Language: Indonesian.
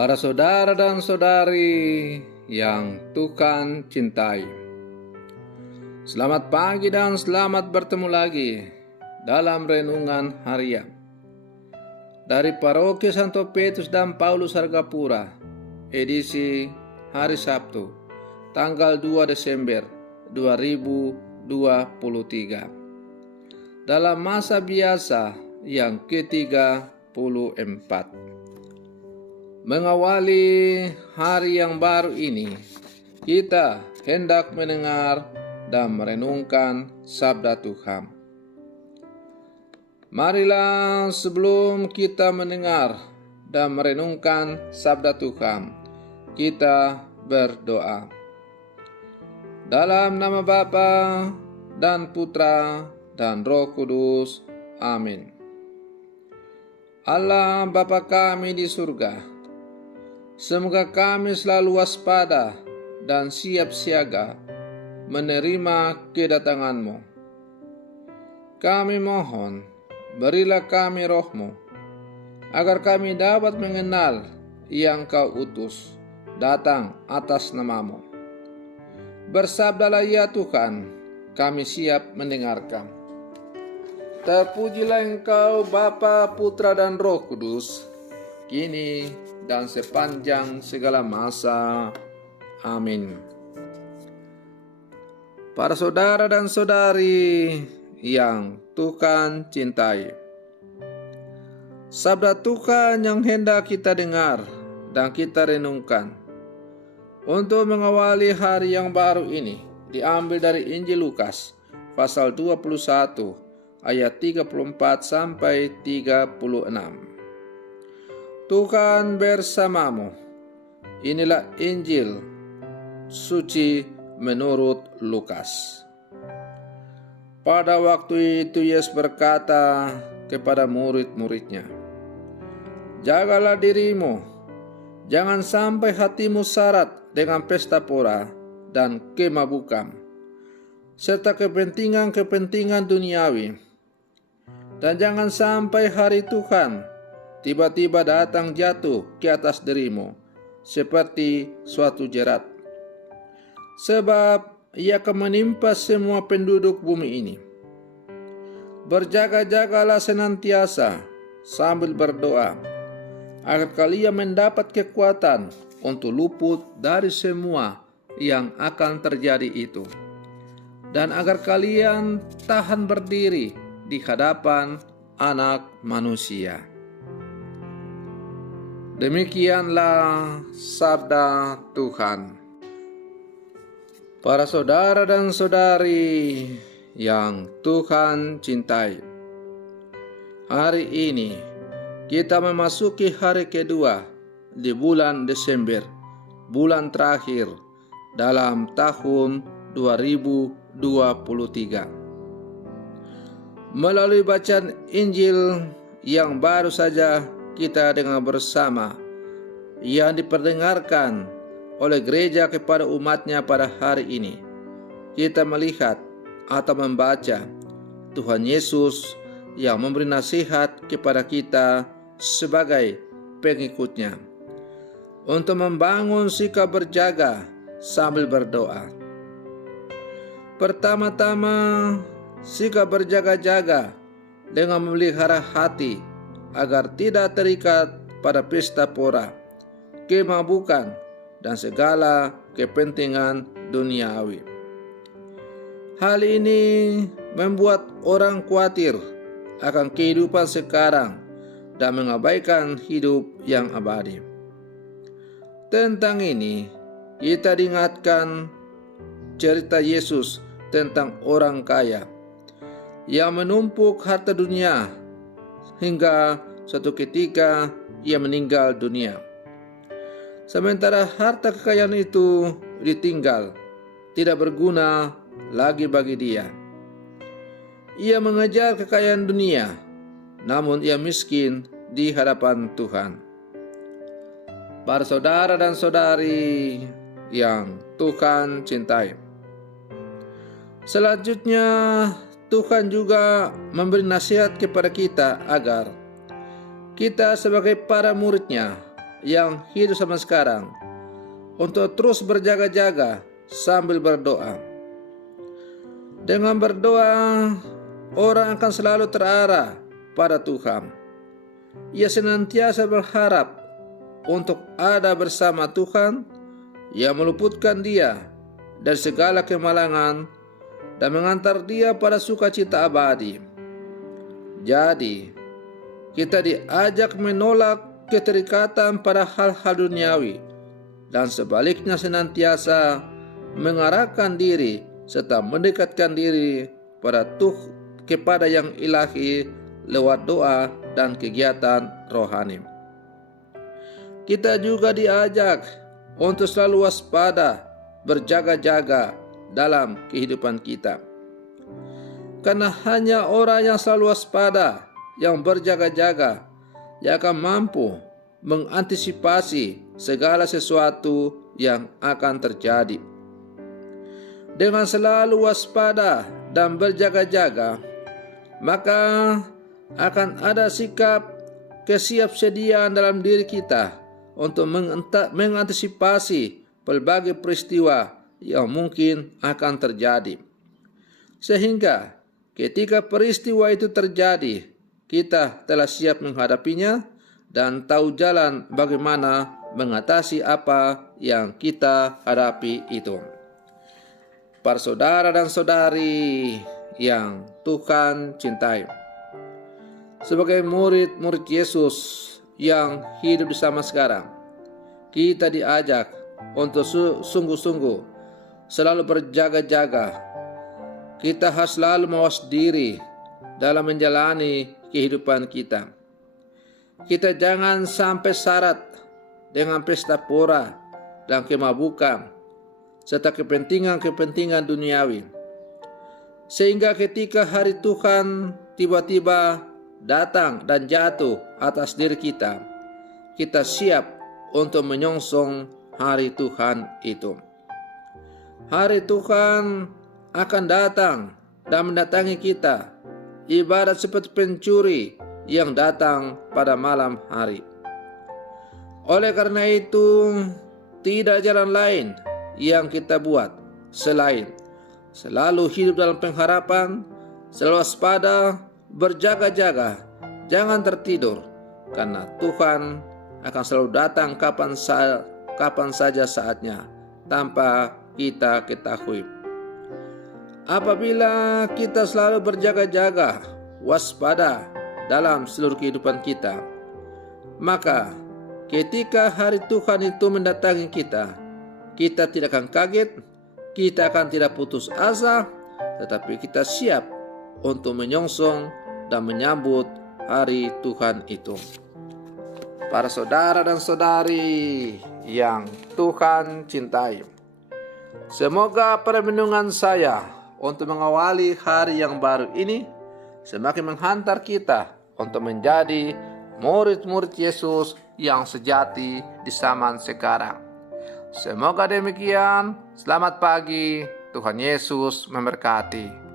Para saudara dan saudari yang Tuhan cintai, selamat pagi dan selamat bertemu lagi dalam renungan harian dari Paroki Santo Petrus dan Paulus Hargapura, edisi hari Sabtu, tanggal 2 Desember 2023, dalam masa biasa yang ke-34. Mengawali hari yang baru ini, kita hendak mendengar dan merenungkan sabda Tuhan. Marilah sebelum kita mendengar dan merenungkan sabda Tuhan, kita berdoa. Dalam nama Bapa dan Putra dan Roh Kudus. Amin. Allah Bapa kami di surga, semoga kami selalu waspada dan siap siaga menerima kedatangan-Mu. Kami mohon, berilah kami roh-Mu, agar kami dapat mengenal yang Kau utus datang atas nama-Mu. Bersabdalah ya Tuhan, kami siap mendengarkan. Terpujilah Engkau Bapa, Putra dan Roh Kudus, kini dan sepanjang segala masa. Amin. Para saudara dan saudari yang Tuhan cintai, sabda Tuhan yang hendak kita dengar dan kita renungkan untuk mengawali hari yang baru ini diambil dari Injil Lukas pasal 21 ayat 34 sampai 36. Tuhan bersamamu. Inilah Injil suci menurut Lukas. Pada waktu itu Yesus berkata kepada murid-muridnya, "Jagalah dirimu, jangan sampai hatimu syarat dengan pesta pora dan kemabukan, serta kepentingan-kepentingan duniawi. Dan jangan sampai hari Tuhan tiba-tiba datang jatuh ke atas dirimu seperti suatu jerat. Sebab ia akan menimpa semua penduduk bumi ini. Berjaga-jagalah senantiasa sambil berdoa, agar kalian mendapat kekuatan untuk luput dari semua yang akan terjadi itu, dan agar kalian tahan berdiri di hadapan Anak Manusia." Demikianlah sabda Tuhan. Para saudara dan saudari yang Tuhan cintai, hari ini kita memasuki hari kedua di bulan Desember, bulan terakhir dalam tahun 2023. Melalui bacaan Injil yang baru saja kita dengar bersama, yang diperdengarkan oleh gereja kepada umatnya pada hari ini, kita melihat atau membaca Tuhan Yesus yang memberi nasihat kepada kita sebagai pengikutnya untuk membangun sikap berjaga sambil berdoa. Pertama-tama, sikap berjaga-jaga dengan memelihara hati agar tidak terikat pada pesta pora, kemabukan, dan segala kepentingan duniawi. Hal ini membuat orang khawatir akan kehidupan sekarang dan mengabaikan hidup yang abadi. Tentang ini, kita diingatkan cerita Yesus tentang orang kaya yang menumpuk harta dunia hingga suatu ketika ia meninggal dunia. Sementara harta kekayaan itu ditinggal, tidak berguna lagi bagi dia. Ia mengejar kekayaan dunia, namun ia miskin di hadapan Tuhan. Para saudara dan saudari yang Tuhan cintai, selanjutnya Tuhan juga memberi nasihat kepada kita agar kita sebagai para murid-Nya yang hidup sama sekarang untuk terus berjaga-jaga sambil berdoa. Dengan berdoa, orang akan selalu terarah pada Tuhan. Ia senantiasa berharap untuk ada bersama Tuhan yang meluputkan dia dari segala kemalangan dan mengantar dia pada sukacita abadi. Jadi, kita diajak menolak keterikatan pada hal-hal duniawi dan sebaliknya senantiasa mengarahkan diri serta mendekatkan diri kepada yang ilahi lewat doa dan kegiatan rohani. Kita juga diajak untuk selalu waspada, berjaga-jaga dalam kehidupan kita. Karena hanya orang yang selalu waspada, yang berjaga-jaga, yang akan mampu mengantisipasi segala sesuatu yang akan terjadi. Dengan selalu waspada dan berjaga-jaga, maka akan ada sikap kesiapsediaan dalam diri kita untuk mengantisipasi berbagai peristiwa yang mungkin akan terjadi. Sehingga ketika peristiwa itu terjadi, kita telah siap menghadapinya dan tahu jalan bagaimana mengatasi apa yang kita hadapi itu. Para saudara dan saudari yang Tuhan cintai, sebagai murid-murid Yesus yang hidup bersama sekarang, kita diajak untuk sungguh-sungguh selalu berjaga-jaga. Kita harus selalu mawas diri dalam menjalani kehidupan kita. Kita jangan sampai syarat dengan pesta pora dan kemabukan serta kepentingan-kepentingan duniawi, sehingga ketika hari Tuhan tiba-tiba datang dan jatuh atas diri kita, kita siap untuk menyongsong hari Tuhan itu. Hari Tuhan akan datang dan mendatangi kita, ibarat seperti pencuri yang datang pada malam hari. Oleh karena itu, tidak jalan lain yang kita buat selain selalu hidup dalam pengharapan, selalu waspada, berjaga-jaga, jangan tertidur, karena Tuhan akan selalu datang kapan saja saatnya, tanpa kita ketahui. Apabila kita selalu berjaga-jaga, waspada dalam seluruh kehidupan kita, maka ketika hari Tuhan itu mendatangi kita, kita tidak akan kaget, kita akan tidak putus asa, tetapi kita siap untuk menyongsong dan menyambut hari Tuhan itu. Para saudara dan saudari yang Tuhan cintai, semoga permenungan saya untuk mengawali hari yang baru ini semakin menghantar kita untuk menjadi murid-murid Yesus yang sejati di zaman sekarang. Semoga demikian. Selamat pagi. Tuhan Yesus memberkati.